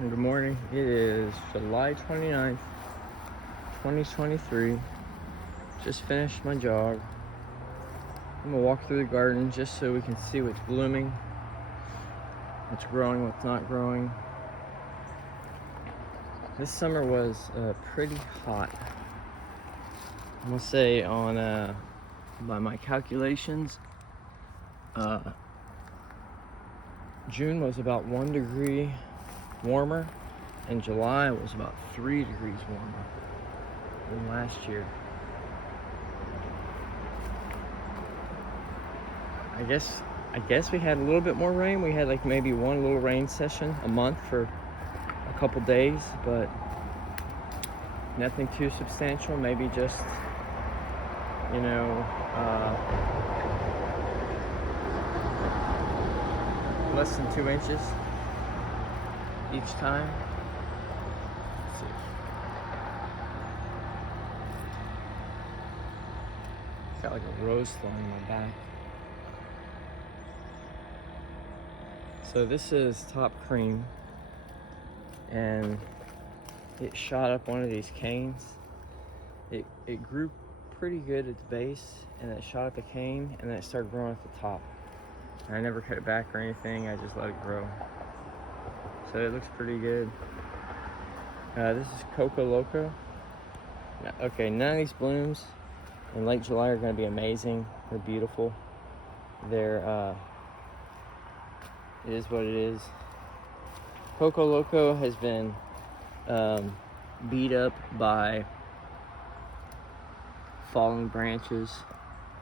Good morning. It is July 29th, 2023. Just finished my jog. I'm gonna walk through the garden just so we can see what's blooming, what's growing, what's not growing. This summer was pretty hot. I'm gonna say by my calculations, June was about 1 degree warmer, and July was about 3 degrees warmer than last year. I guess we had a little bit more rain. We had like maybe one little rain session a month for a couple days, but nothing too substantial. Maybe just, less than 2 inches each time. Let's see. Got like a rose thorn in my back. So this is top cream, and it shot up one of these canes. It grew pretty good at the base, and it shot up the cane, and then it started growing at the top. And I never cut it back or anything. I just let it grow. So it looks pretty good. This is Coco Loco. Okay, none of these blooms in late July are going to be amazing. They're beautiful. It is what it is. Coco Loco has been beat up by falling branches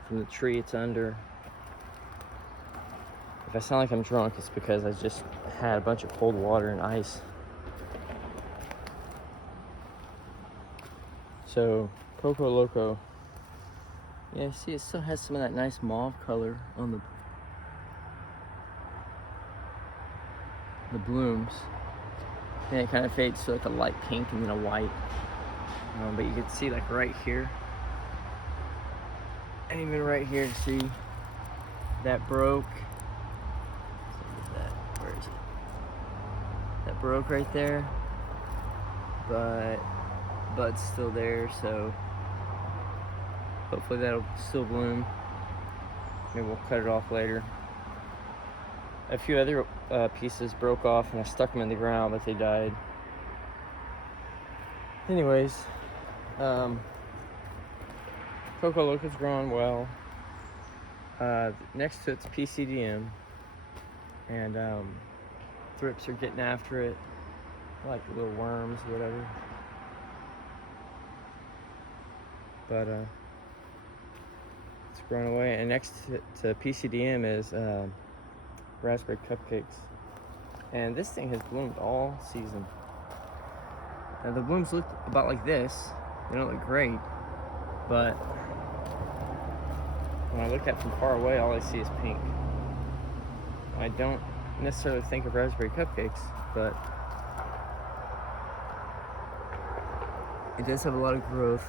from the tree it's under. If I sound like I'm drunk, it's because I just had a bunch of cold water and ice. So, Coco Loco, yeah, see, it still has some of that nice mauve color on the blooms. And it kind of fades to like a light pink and then a white. But you can see like right here, and even right here, see that broke. Where is it? That broke right there, but bud's still there, so hopefully that'll still bloom. Maybe we'll cut it off later. A few other pieces broke off, and I stuck them in the ground, but they died. Anyways, Coco Loco's growing well. Next to it's PCDM, and thrips are getting after it, like little worms, whatever. But it's growing away. And next to PCDM is raspberry cupcakes, and this thing has bloomed all season. Now the blooms look about like this. They don't look great, but when I look at it from far away, all I see is pink. I don't necessarily think of raspberry cupcakes, but it does have a lot of growth,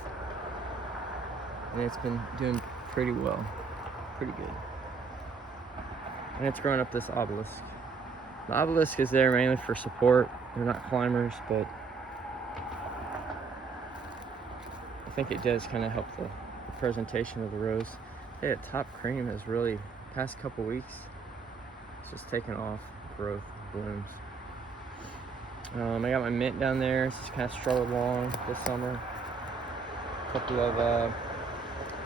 and it's been doing pretty well, pretty good. And it's growing up this obelisk. The obelisk is there mainly for support. They're not climbers, but I think it does kind of help the presentation of the rose. Yeah, top cream has really, past couple weeks, it's just taken off growth, blooms. I got my mint down there. It's just kind of struggled along this summer. A couple of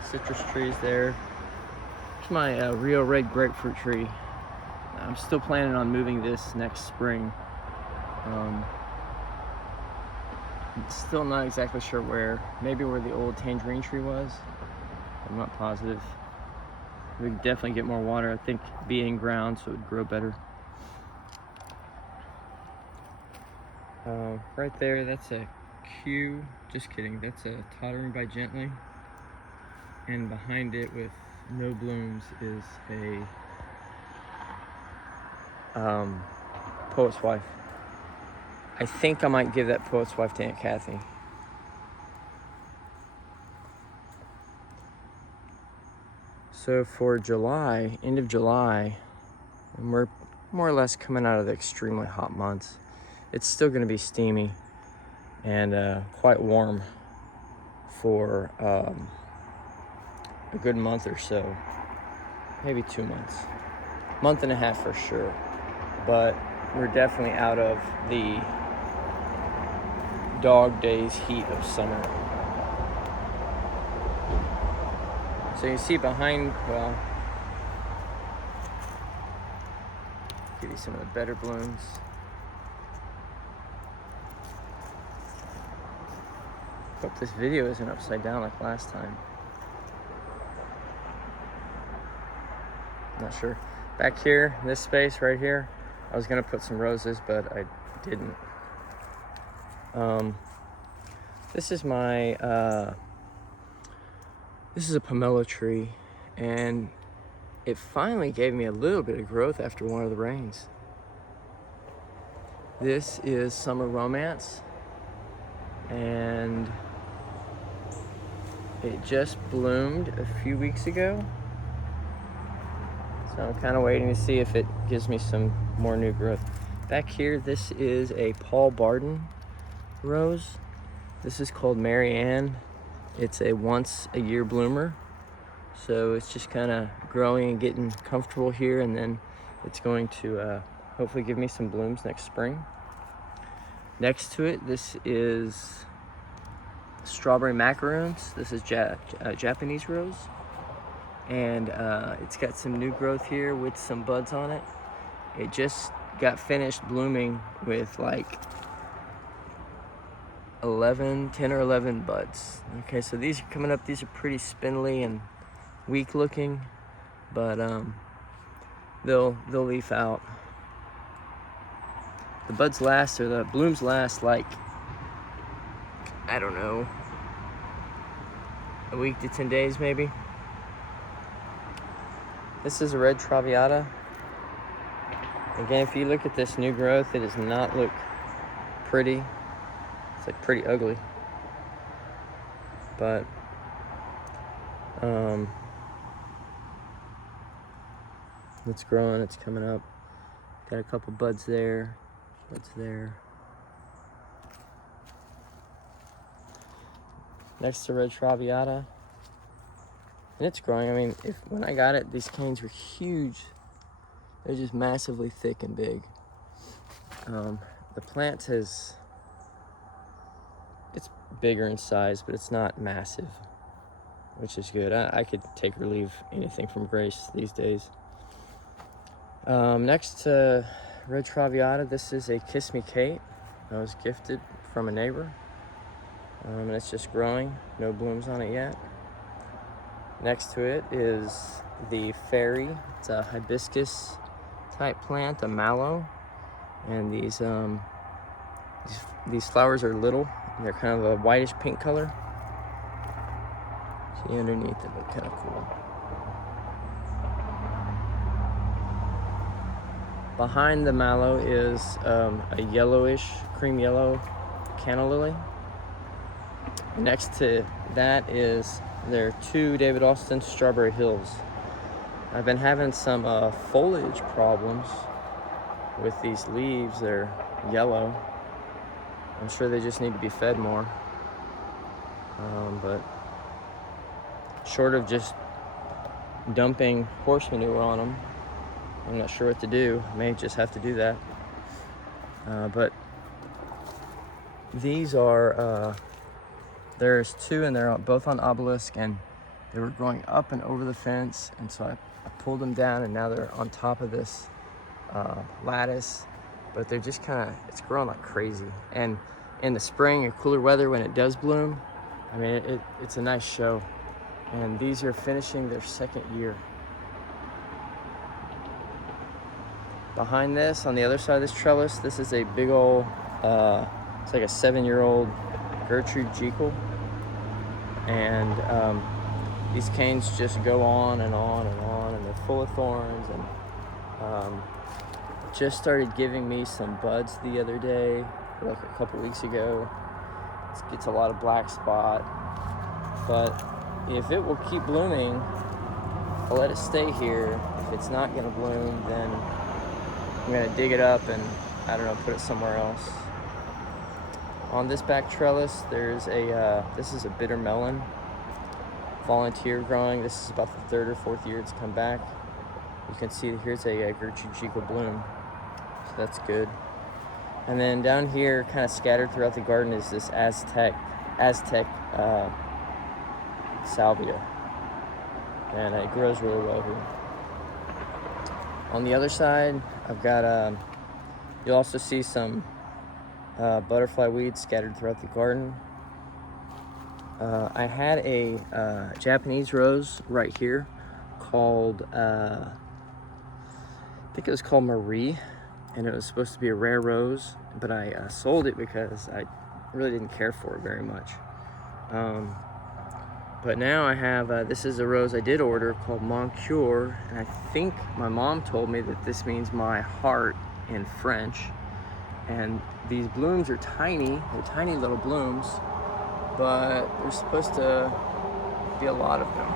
citrus trees there. Here's my Rio Red grapefruit tree. I'm still planning on moving this next spring. Still not exactly sure where. Maybe where the old tangerine tree was. I'm not positive. We could definitely get more water. I think be in ground so it would grow better. Right there, that's a Q. Just kidding. That's a Tottering by Gently. And behind it with no blooms is a Poet's Wife. I think I might give that Poet's Wife to Aunt Kathy. So for July, end of July, and we're more or less coming out of the extremely hot months, it's still going to be steamy and quite warm for a good month or so, maybe 2 months, month and a half for sure. But we're definitely out of the dog days heat of summer. So you see behind, well, give you some of the better blooms. Hope this video isn't upside down like last time. Not sure. Back here, this space right here, I was gonna put some roses, but I didn't. This is my, this is a pomelo tree, and it finally gave me a little bit of growth after one of the rains. This is Summer Romance, and it just bloomed a few weeks ago. So I'm kind of waiting to see if it gives me some more new growth. Back here, this is a Paul Barden rose. This is called Mary Ann. It's a once a year bloomer. So it's just kind of growing and getting comfortable here, and then it's going to hopefully give me some blooms next spring. Next to it, this is strawberry macaroons. This is Japanese rose. And it's got some new growth here with some buds on it. It just got finished blooming with like 10 or 11 buds. Okay, so these are coming up. These are pretty spindly and weak looking, but they'll leaf out. The buds last, or the blooms last, like, I don't know, a week to 10 days maybe. This is a red Traviata. Again, if you look at this new growth, it does not look pretty. It's like pretty ugly. But it's growing, it's coming up. Got a couple buds there, buds there. Next to red Traviata. And it's growing. I mean, when I got it, these canes were huge. They're just massively thick and big. The plant it's bigger in size, but it's not massive, which is good. I could take or leave anything from Grace these days. Next to red Traviata, this is a Kiss Me Kate. I was gifted from a neighbor. And it's just growing. No blooms on it yet. Next to it is the Fairy. It's a hibiscus type plant, a mallow. And these flowers are little. They're kind of a whitish pink color. See underneath, they look kind of cool. Behind the mallow is a yellowish, cream yellow canna lily. Next to that is there are 2 David Austin Strawberry Hills. I've been having some foliage problems with these leaves. They're yellow. I'm sure they just need to be fed more. But short of just dumping horse manure on them, I'm not sure what to do. I may just have to do that. But these are, there's 2 and they're both on obelisk, and they were growing up and over the fence, and so I pulled them down, and now they're on top of this lattice. But they're just kind of, it's growing like crazy. And in the spring or cooler weather, when it does bloom, I mean, it's a nice show. And these are finishing their 2nd year. Behind this, on the other side of this trellis, this is a big old, it's like a 7-year-old Gertrude Jekyll. And these canes just go on and on and on, and they're full of thorns. And just started giving me some buds the other day, like a couple weeks ago. It gets a lot of black spot, but if it will keep blooming, I'll let it stay here. If it's not gonna bloom, then I'm gonna dig it up and I don't know, put it somewhere else. On this back trellis, there's this is a bitter melon, volunteer growing. This is about the 3rd or 4th year it's come back. You can see here's a Gertrude bloom, so that's good. And then down here, kind of scattered throughout the garden, is this Aztec salvia, and it grows really well here. On the other side, I've got you'll also see some butterfly weeds scattered throughout the garden. I had a Japanese rose right here called, I think it was called Marie, and it was supposed to be a rare rose, but I sold it because I really didn't care for it very much. But now I have, this is a rose I did order called Mon Cure, and I think my mom told me that this means my heart in French. And these blooms are tiny, they're tiny little blooms, but there's supposed to be a lot of them.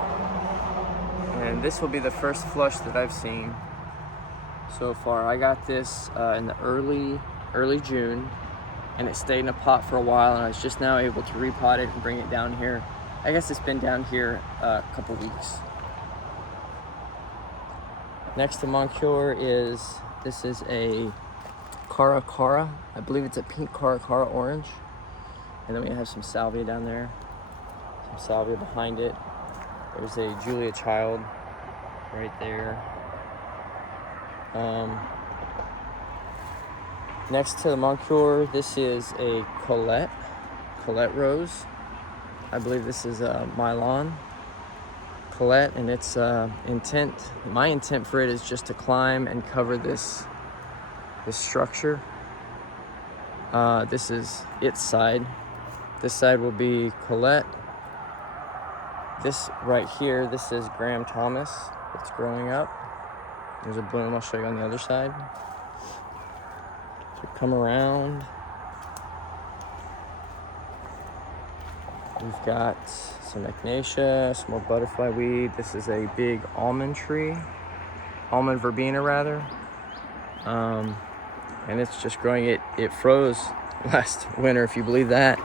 And this will be the first flush that I've seen so far. I got this in the early June, and it stayed in a pot for a while, and I was just now able to repot it and bring it down here. I guess it's been down here a couple weeks. Next to Mon Cure this is a Cara Cara. I believe it's a pink Cara Cara orange. And then we have some salvia down there. Some salvia behind it. There's a Julia Child right there. Next to the Mon Cure, this is a Colette rose. I believe this is a Milan Colette, and its my intent for it is just to climb and cover this structure. This is its side. This side will be Colette. This right here, this is Graham Thomas. It's growing up. There's a bloom I'll show you on the other side. So come around. We've got some echinacea, some more butterfly weed. This is a big almond tree, almond verbena rather. And it's just growing. It froze last winter, if you believe that.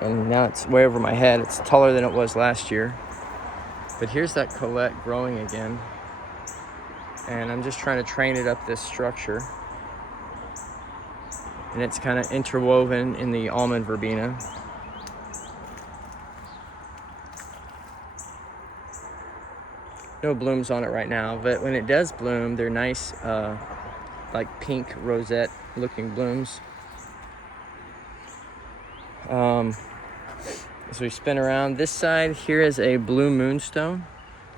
And now it's way over my head. It's taller than it was last year. But here's that Colette growing again. And I'm just trying to train it up this structure. And it's kind of interwoven in the almond verbena. No blooms on it right now, but when it does bloom, they're nice, like pink rosette looking blooms. As we spin around, this side here is a blue moonstone.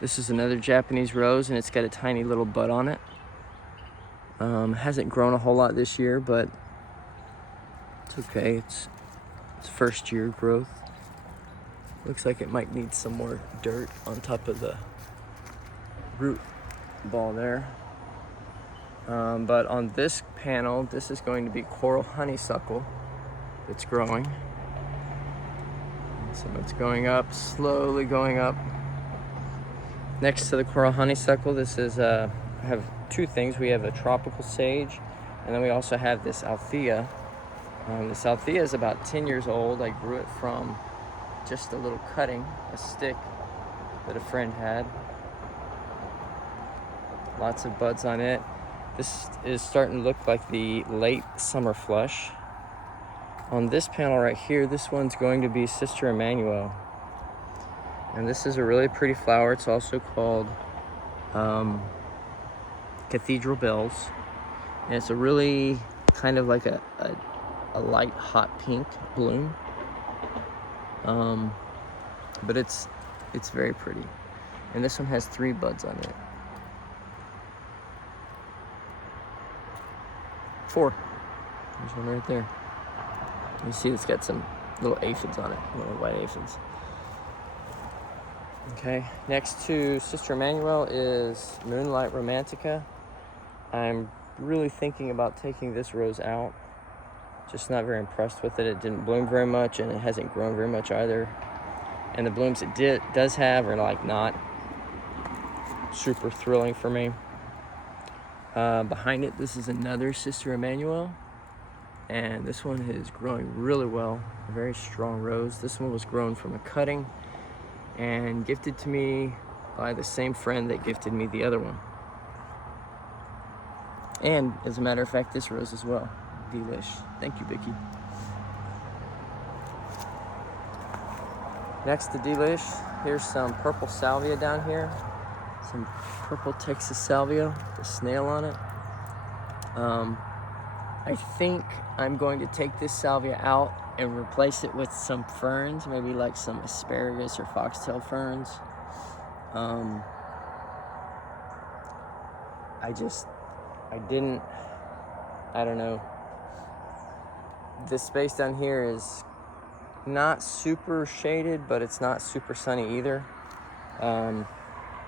This is another Japanese rose, and it's got a tiny little bud on it. Hasn't grown a whole lot this year, but it's okay. It's first year growth. Looks like it might need some more dirt on top of the root ball there. But on this panel, this is going to be coral honeysuckle that's growing. So it's going up, slowly going up. Next to the coral honeysuckle, this is, I have two things. We have a tropical sage, and then we also have this althea. This althea is about 10 years old. I grew it from just a little cutting, a stick that a friend had. Lots of buds on it. This is starting to look like the late summer flush. On this panel right here, this one's going to be Sister Emmanuel. And this is a really pretty flower. It's also called Cathedral Bells. And it's a really kind of like a light hot pink bloom. But it's very pretty. And this one has 3 buds on it. 4. There's one right there. You see it's got some little aphids on it, little white aphids. Okay, next to Sister Emmanuel is Moonlight Romantica. I'm really thinking about taking this rose out. Just not very impressed with it. It didn't bloom very much, and it hasn't grown very much either. And the blooms it does have are like not super thrilling for me. Behind it, this is another Sister Emmanuel. and this one is growing really well. A very strong rose. This one was grown from a cutting and gifted to me by the same friend that gifted me the other one. And as a matter of fact, this rose as well. Delish. Thank you, Vicky. Next to Delish, here's some purple salvia down here. Some purple Texas salvia, the snail on it. I think I'm going to take this salvia out and replace it with some ferns, maybe like some asparagus or foxtail ferns. I don't know. This space down here is not super shaded, but it's not super sunny either.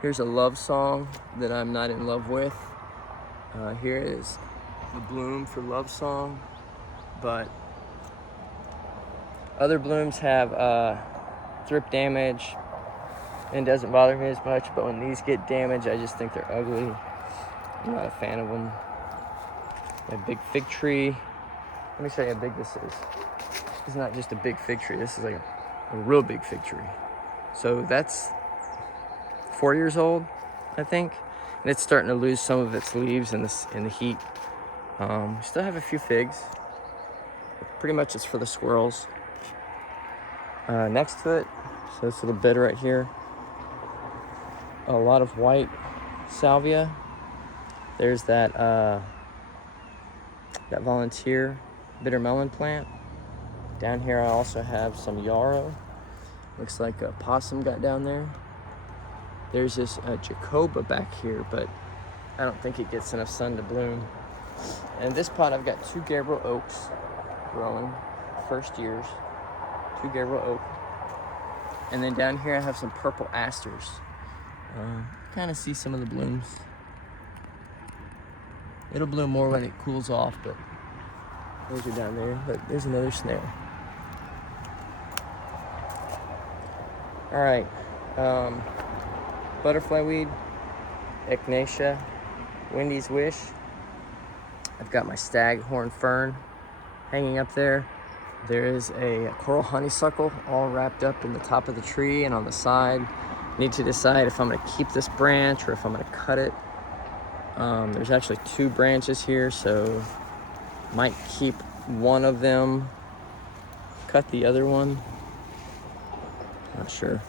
Here's a love song that I'm not in love with. Here is the bloom for love song, but other blooms have thrip damage and it doesn't bother me as much, but when these get damaged, I just think they're ugly. I'm not a fan of them. A big fig tree. Let me show you how big this is. It's not just a big fig tree. This is like a real big fig tree. So that's 4 years old, I think. And it's starting to lose some of its leaves in the heat. We still have a few figs. Pretty much it's for the squirrels. Next to it, so this little bed right here, a lot of white salvia. There's that volunteer bitter melon plant. Down here I also have some yarrow. Looks like a possum got down there. There's this Jacoba back here, but I don't think it gets enough sun to bloom. And in this pot I've got 2 Gabriel oaks growing, first years, 2 Gabriel oak. And then down here I have some purple asters. Kind of see some of the blooms. It'll bloom more when it cools off, but those are down there. But there's another snail. All right, butterfly weed, echinacea, Wendy's Wish. I've got my staghorn fern hanging up there. There is a coral honeysuckle all wrapped up in the top of the tree and on the side. Need to decide if I'm gonna keep this branch or if I'm gonna cut it. There's actually 2 branches here, so might keep one of them, cut the other one. Not sure.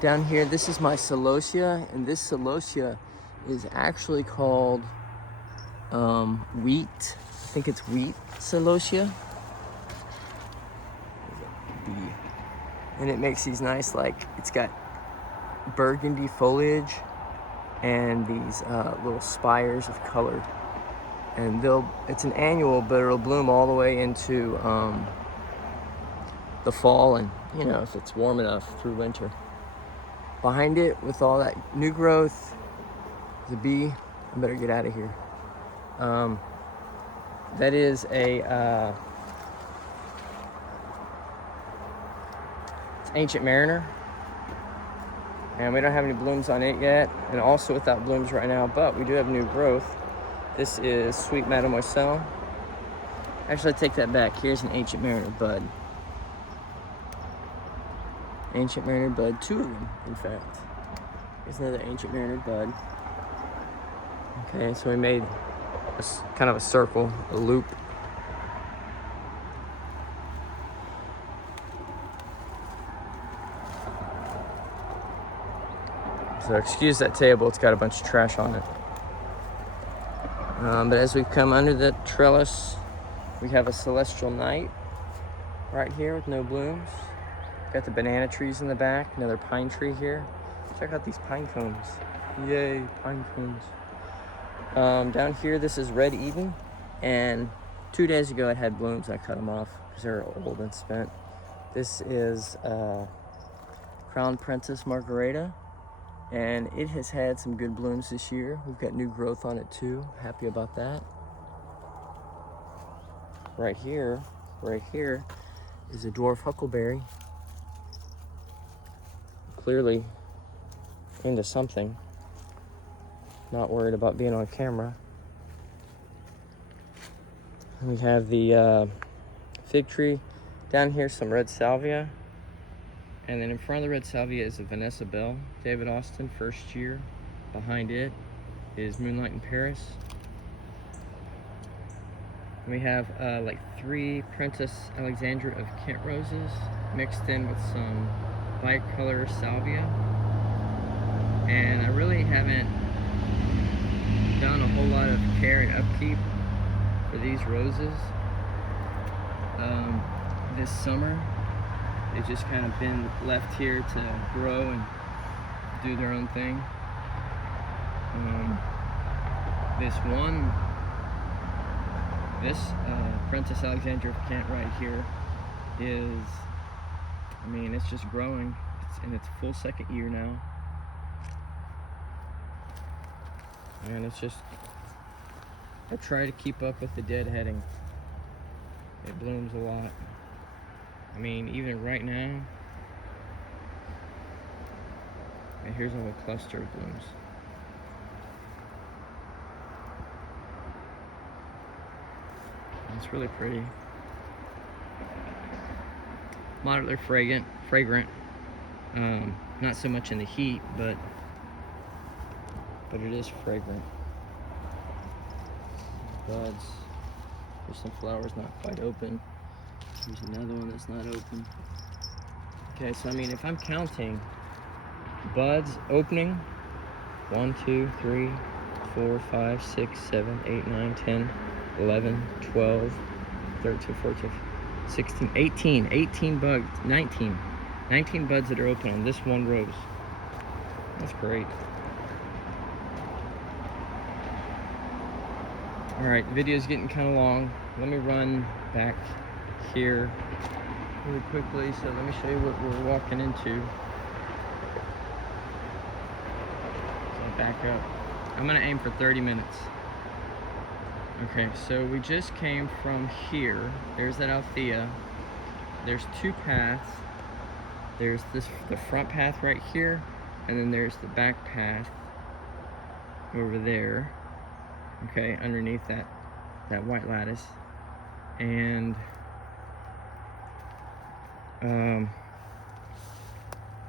Down here, this is my celosia, and this celosia is actually called wheat. I think it's wheat celosia. And it makes these nice, like, it's got burgundy foliage and these little spires of color. And it's an annual, but it'll bloom all the way into the fall, and you know, if it's warm enough, through winter. Behind it, with all that new growth, the bee. I better get out of here. That is a it's Ancient Mariner, and we don't have any blooms on it yet, and also without blooms right now, but we do have new growth. This is Sweet Mademoiselle. Actually, I take that back. Here's an Ancient Mariner bud. Ancient Mariner bud, 2 of them, in fact. Here's another Ancient Mariner bud. Okay, so we made kind of a circle, a loop. So excuse that table, it's got a bunch of trash on it. But as we come under the trellis, we have a celestial night right here with no blooms. Got the banana trees in the back, another pine tree here. Check out these pine cones. Yay, pine cones. Down here, this is Red Eden. And 2 days ago, it had blooms. I cut them off because they're old and spent. This is Crown Princess Margareta. And it has had some good blooms this year. We've got new growth on it too. Happy about that. Right here is a dwarf huckleberry. Clearly into something. Not worried about being on camera. We have the fig tree. Down here, some red salvia. And then in front of the red salvia is a Vanessa Bell, David Austin, first year. Behind it is Moonlight in Paris. We have like 3 Princess Alexandra of Kent roses mixed in with some bicolor salvia. And I really haven't done a whole lot of care and upkeep for these roses this summer. They've just kind of been left here to grow and do their own thing. This Princess Alexandra of Kent right here is, I mean, it's just growing. It's in its full 2nd year now. And it's just, I try to keep up with the deadheading. It blooms a lot. I mean, even right now, and here's a whole cluster of blooms. It's really pretty. Moderately fragrant. Not so much in the heat, but it is fragrant. Buds. There's some flowers not quite open. There's another one that's not open. Okay, so I mean, if I'm counting buds opening, 1, 2, 3, 4, 5, 6, 7, 8, 9, 10, 11, 12, 13, 14, 16, 18 buds, 19 buds that are open on this one rose. That's great. All right, the video's getting kind of long. Let me run back here really quickly. So let me show you what we're walking into. So back up. I'm gonna aim for 30 minutes. Okay, so we just came from here. There's that Althea. There's 2 paths. There's the front path right here, and then there's the back path over there. Okay, underneath that white lattice. And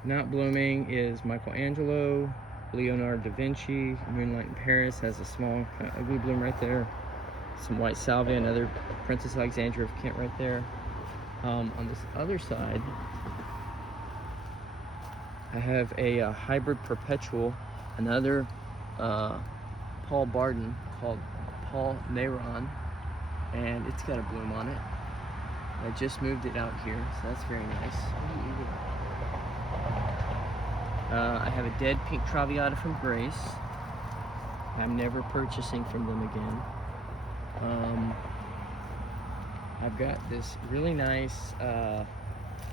not blooming is Michelangelo, Leonardo da Vinci. Moonlight in Paris has a small kind of ugly bloom right there. Some white salvia, another Princess Alexandra of Kent right there. On this other side, I have a hybrid perpetual, another Paul Barden called Paul Neyron, and it's got a bloom on it. I just moved it out here, so that's very nice. I have a dead pink Traviata from Grace. I'm never purchasing from them again. I've got this really nice, I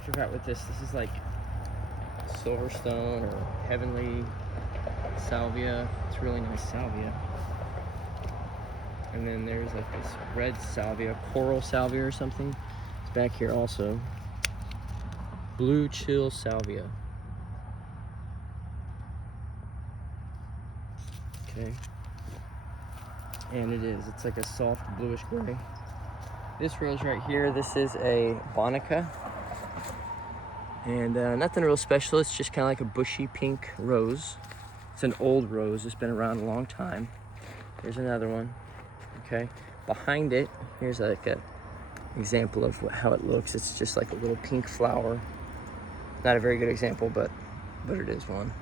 forgot what this is like Silverstone or Heavenly Salvia. It's really nice salvia. And then there's like this red salvia, coral salvia or something. It's back here also. Blue chill salvia. Okay. And it's like a soft bluish gray. This rose right here, this is a Bonica. And nothing real special, it's just kind of like a bushy pink rose. It's an old rose, it's been around a long time. Here's another one, okay? Behind it, here's like an example of how it looks. It's just like a little pink flower. Not a very good example, but it is one.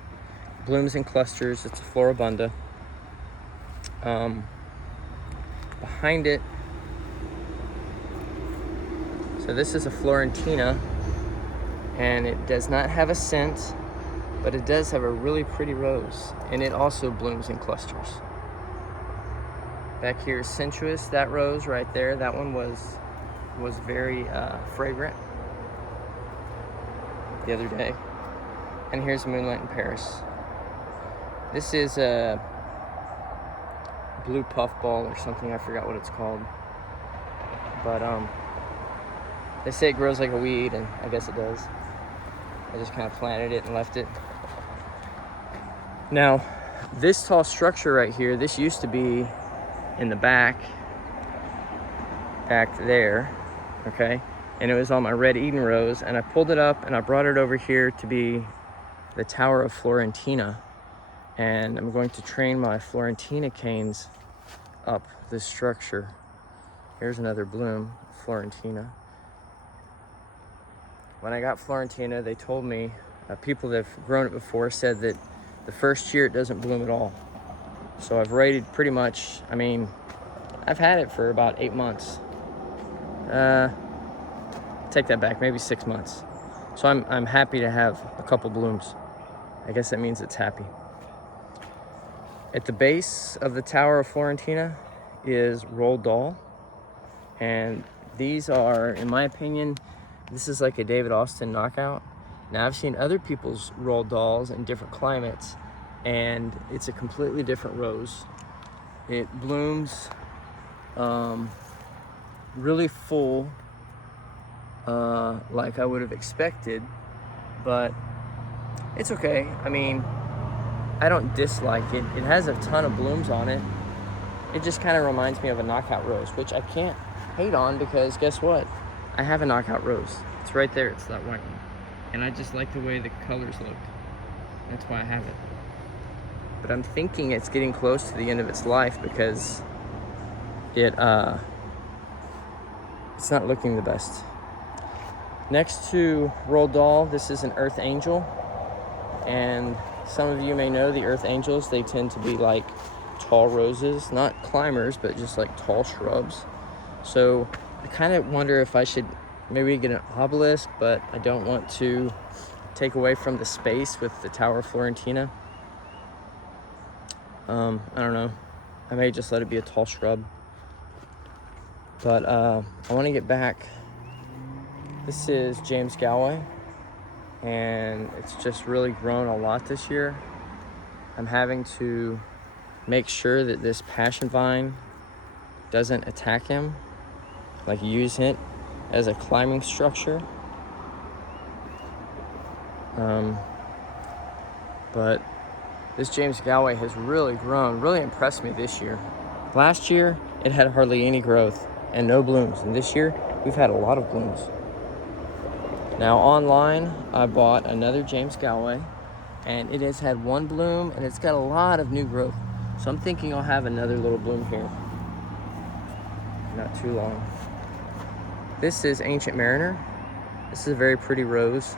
Blooms in clusters, it's a Floribunda. Behind it, so this is a Florentina, and it does not have a scent, but it does have a really pretty rose, and it also blooms in clusters. Back here is Sensuous, that rose right there, that one was very fragrant the other day. And here's Moonlight in Paris. This is a blue puffball or something, I forgot what it's called. But they say it grows like a weed, and I guess it does. I just kind of planted it and left it. Now, this tall structure right here, this used to be in the back, back there, okay? And it was on my red Eden rose, and I pulled it up and I brought it over here to be the Tower of Florentina. And I'm going to train my Florentina canes up this structure. Here's another bloom, Florentina. When I got Florentina, they told me, people that have grown it before said that the first year it doesn't bloom at all. So I've rated pretty much, I mean, I've had it for about 8 months. Take that back, maybe 6 months. So I'm happy to have a couple blooms. I guess that means it's happy. At the base of the Tower of Florentina is Roald Dahl. And these are, in my opinion, this is like a David Austin knockout. Now I've seen other people's Roald Dahls in different climates, and it's a completely different rose. It blooms really full, like I would have expected, but it's okay. I mean, I don't dislike it. It has a ton of blooms on it. It just kind of reminds me of a knockout rose, which I can't hate on because guess what? I have a knockout rose. It's right there. It's that white one. And I just like the way the colors look. That's why I have it. But I'm thinking it's getting close to the end of its life because it's not looking the best. Next to Roald Dahl, this is an Earth Angel. And some of you may know the Earth Angels, they tend to be like tall roses, not climbers, but just like tall shrubs. So I kind of wonder if I should maybe get an obelisk, but I don't want to take away from the space with the Tower of Florentina. I don't know. I may just let it be a tall shrub. But I want to get back. This is James Galway, and it's just really grown a lot this year. I'm having to make sure that this passion vine doesn't attack him, like use it as a climbing structure. But this James Galway has really grown, really impressed me this year. Last year, it had hardly any growth and no blooms. And this year, we've had a lot of blooms. Now online, I bought another James Galway, and it has had one bloom, and it's got a lot of new growth. So I'm thinking I'll have another little bloom here. Not too long. This is Ancient Mariner. This is a very pretty rose.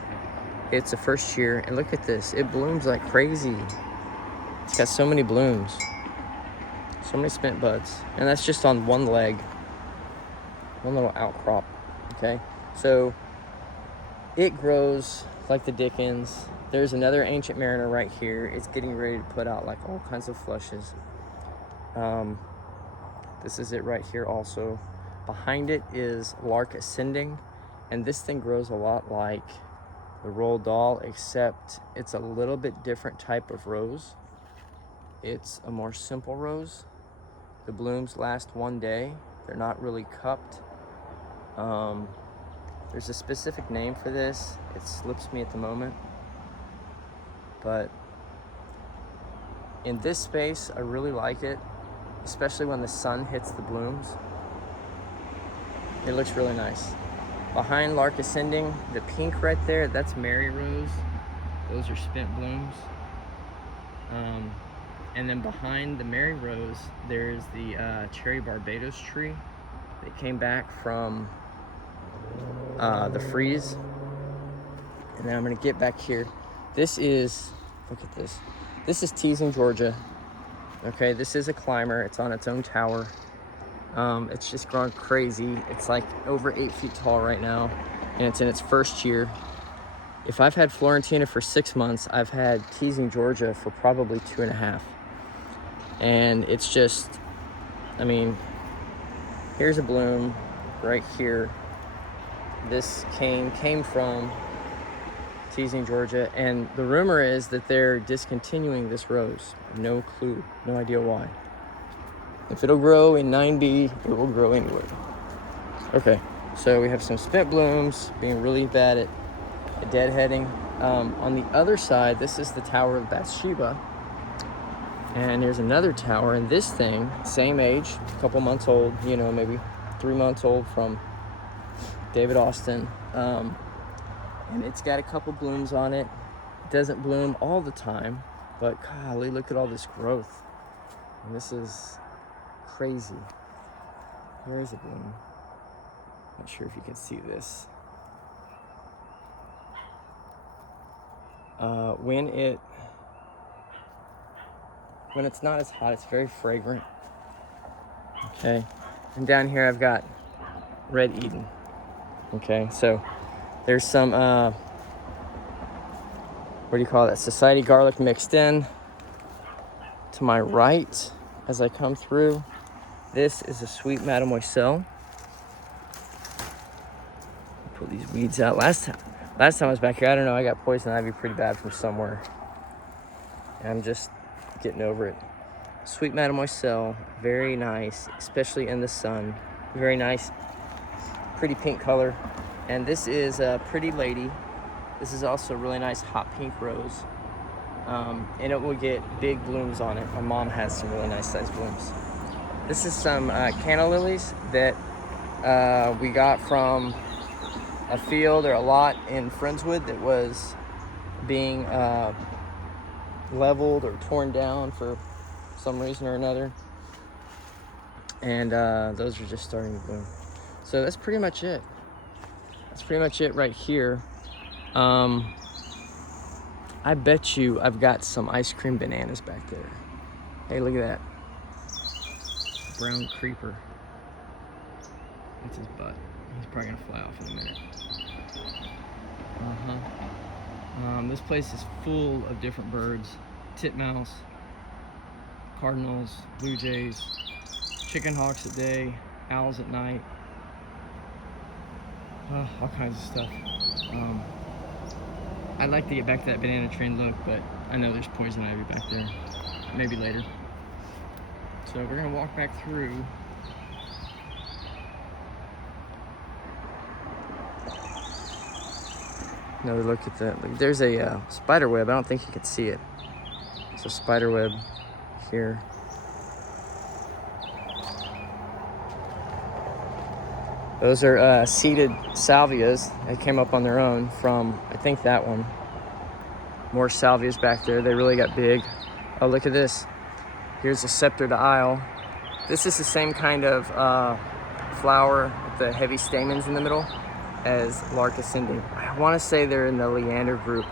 It's a first year, and look at this. It blooms like crazy. It's got so many blooms. So many spent buds. And that's just on one leg. One little outcrop, okay? So it grows like the Dickens. There's another Ancient Mariner right here. It's getting ready to put out like all kinds of flushes. This is it right here also. Behind it is Lark Ascending, and this thing grows a lot like the Roald Dahl, except it's a little bit different type of rose. It's a more simple rose. The blooms last one day. They're not really cupped. There's a specific name for this. It slips me at the moment. But in this space, I really like it, especially when the sun hits the blooms. It looks really nice. Behind Lark Ascending, the pink right there, that's Mary Rose. Those are spent blooms. And then behind the Mary Rose, there's the Cherry Barbados tree that came back from the freeze. And then I'm gonna get back here. This is, look at this. This is Teasing Georgia. Okay, this is a climber. It's on its own tower. It's just grown crazy. It's like over 8 feet tall right now, and it's in its first year. If I've had Florentina for 6 months, I've had Teasing Georgia for probably 2.5. And it's just, I mean, here's a bloom right here. This cane came from Teasing Georgia, and the rumor is that they're discontinuing this rose. No clue, no idea why. If it'll grow in 9B, it will grow anywhere. Okay, so we have some spent blooms being really bad at deadheading. On the other side, this is the Tower of Bathsheba. And there's another tower, and this thing, same age, a couple months old, you know, maybe 3 months old from David Austin. And it's got a couple blooms on it. It doesn't bloom all the time, but golly, look at all this growth. And this is crazy. Where is a bloom? Not sure if you can see this. When it's not as hot, it's very fragrant. Okay, and down here I've got Red Eden. Okay, so there's some what do you call that? Society garlic mixed in. To my right, as I come through, this is a sweet Mademoiselle. Pull these weeds out. Last time I was back here, I don't know, I got poison ivy pretty bad from somewhere. And I'm just getting over it. Sweet Mademoiselle, very nice, especially in the sun. Very nice, pretty pink color. And this is a Pretty Lady. This is also a really nice hot pink rose. And it will get big blooms on it. My mom has some really nice sized blooms. This is some canna lilies that we got from a field or a lot in Friendswood that was being leveled or torn down for some reason or another. And those are just starting to bloom. So that's pretty much it. That's pretty much it right here. I bet you I've got some ice cream bananas back there. Hey, look at that. Brown creeper. That's his butt. He's probably gonna fly off in a minute. This place is full of different birds. Titmouse, cardinals, blue jays, chicken hawks at day, owls at night. All kinds of stuff. I'd like to get back to that banana train look, but I know there's poison ivy back there. Maybe later. So we're gonna walk back through. Another look at that. Look, there's a spider web. I don't think you can see it. It's a spider web here. Those are seeded salvias. They came up on their own from, I think, that one. More salvias back there. They really got big. Oh, look at this. Here's a scepter to isle. This is the same kind of flower with the heavy stamens in the middle as Lark Ascending. I want to say they're in the Leander group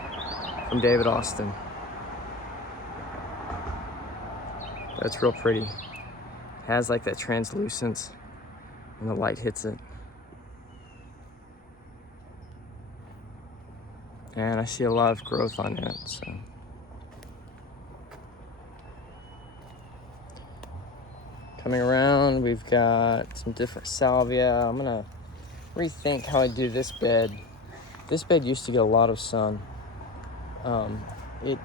from David Austin. That's real pretty. It has like that translucence when the light hits it. And I see a lot of growth on it, so. Coming around, we've got some different salvia. I'm gonna rethink how I do this bed. This bed used to get a lot of sun. It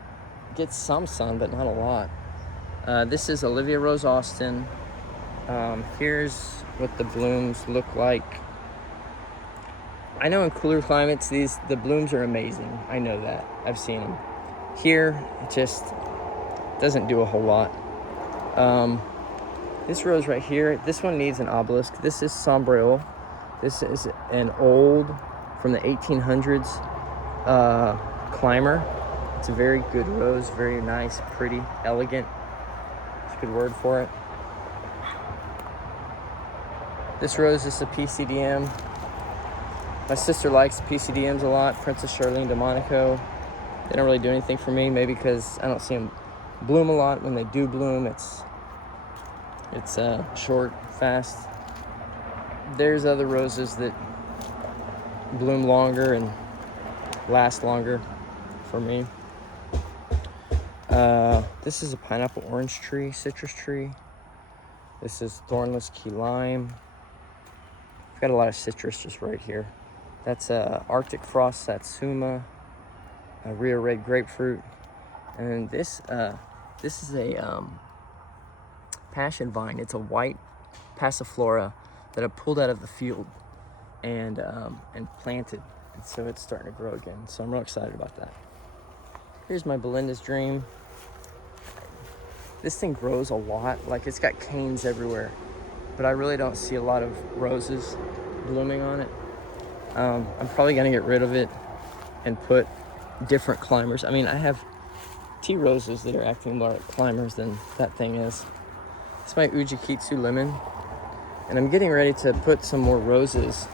gets some sun, but not a lot. This is Olivia Rose Austin. Here's what the blooms look like. I know in cooler climates, the blooms are amazing. I know that. I've seen them. Here, it just doesn't do a whole lot. This rose right here, this one needs an obelisk. This is Sombreole. This is an old, from the 1800s, climber. It's a very good rose, very nice, pretty, elegant. It's a good word for it. This rose is a PCDM. My sister likes PCDMs a lot, Princess Charlene de Monaco. They don't really do anything for me, maybe because I don't see them bloom a lot. When they do bloom, it's short, fast. There's other roses that bloom longer and last longer for me. This is a pineapple orange tree, citrus tree. This is thornless key lime. I've got a lot of citrus just right here. That's Arctic Frost Satsuma, a Rio Red grapefruit, and this is a passion vine. It's a white passiflora that I pulled out of the field and planted, and so it's starting to grow again. So I'm real excited about that. Here's my Belinda's Dream. This thing grows a lot. Like, it's got canes everywhere. but I really don't see a lot of roses blooming on it. I'm probably gonna get rid of it and put different climbers. I mean, I have tea roses that are acting more like climbers than that thing is. It's my Ujikitsu lemon, and I'm getting ready to put some more roses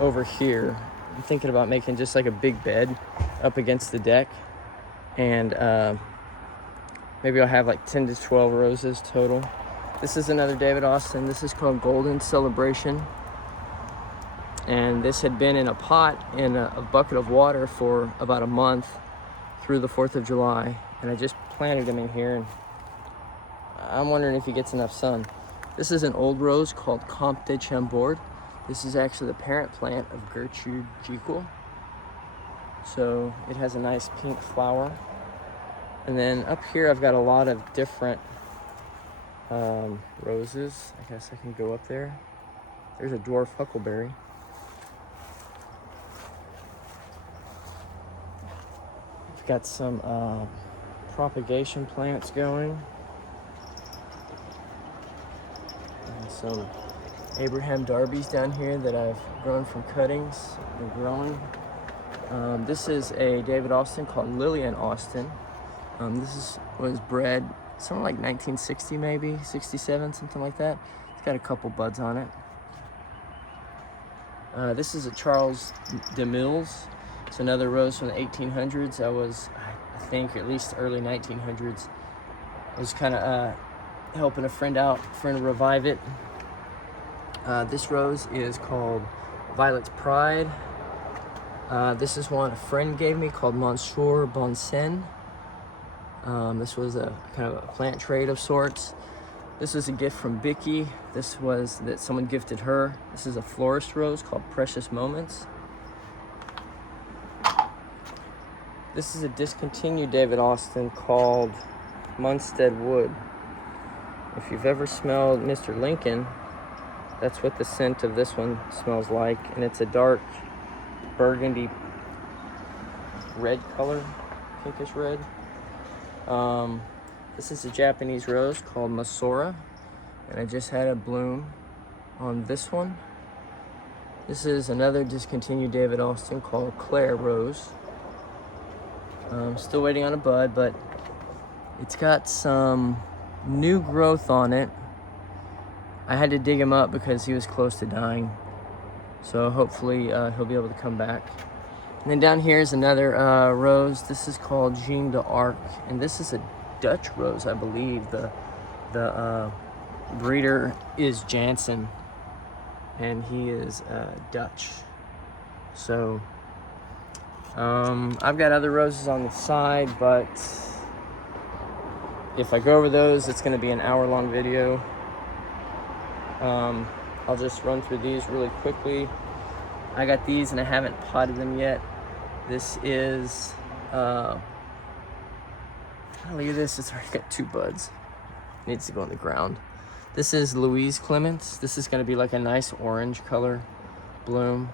over here. I'm thinking about making just like a big bed up against the deck, and maybe I'll have like 10 to 12 roses total. This is another David Austin. This is called Golden Celebration, and this had been in a pot in a bucket of water for about a month through the 4th of July, and I just planted him in here, and I'm wondering if he gets enough sun. This is an old rose called Comte de Chambord. This is actually the parent plant of Gertrude Jekyll. So it has a nice pink flower. And then up here I've got a lot of different roses. I guess I can go up there. There's a dwarf huckleberry. I've got some propagation plants going. And some Abraham Darby's down here that I've grown from cuttings. They're growing. This is a David Austin called Lillian Austin. Was bred something like 1960, maybe 67, something like that. It's got a couple buds on it. This is a Charles de Mills. It's another rose from the 1800s. I think at least early 1900s. I was kind of helping a friend revive it. This rose is called Violet's Pride. This is one a friend gave me called Monsieur Bonsen. This was a kind of a plant trade of sorts. This is a gift from Vicky. This was that someone gifted her. This is a florist rose called Precious Moments. This is a discontinued David Austin called Munstead Wood. If you've ever smelled Mr. Lincoln, that's what the scent of this one smells like, and it's a dark burgundy red color, pinkish red. This is a Japanese rose called Masora, and I just had a bloom on this one. This is another discontinued David Austin called Claire Rose. Still waiting on a bud, but it's got some new growth on it. I had to dig him up because he was close to dying. So hopefully he'll be able to come back. And then down here is another rose. This is called Jeanne d'Arc, and this is a Dutch rose, I believe. The breeder is Jansen, and he is Dutch. So I've got other roses on the side, but if I go over those, it's going to be an hour-long video. I'll just run through these really quickly. I got these and I haven't potted them yet. This is, look at this, it's already got 2 buds. It needs to go on the ground. This is Louise Clements. This is gonna be like a nice orange color bloom.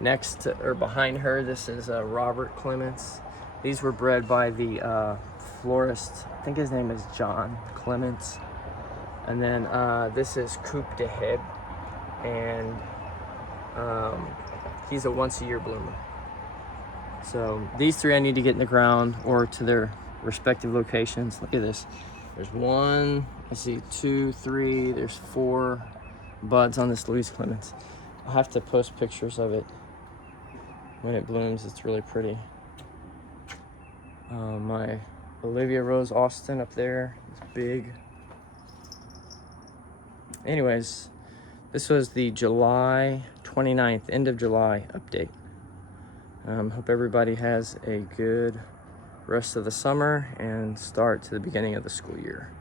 Next to, or behind her, this is Robert Clements. These were bred by the florist, I think his name is John Clements. And then this is Coupe de Heb, and he's a once-a-year bloomer. So these 3 I need to get in the ground or to their respective locations. Look at this. There's 1, I see 2, 3, there's 4 buds on this Louise Clements. I'll have to post pictures of it when it blooms. It's really pretty. My Olivia Rose Austin up there is big. Anyways, this was the July 29th, end of July update. Hope everybody has a good rest of the summer and start to the beginning of the school year.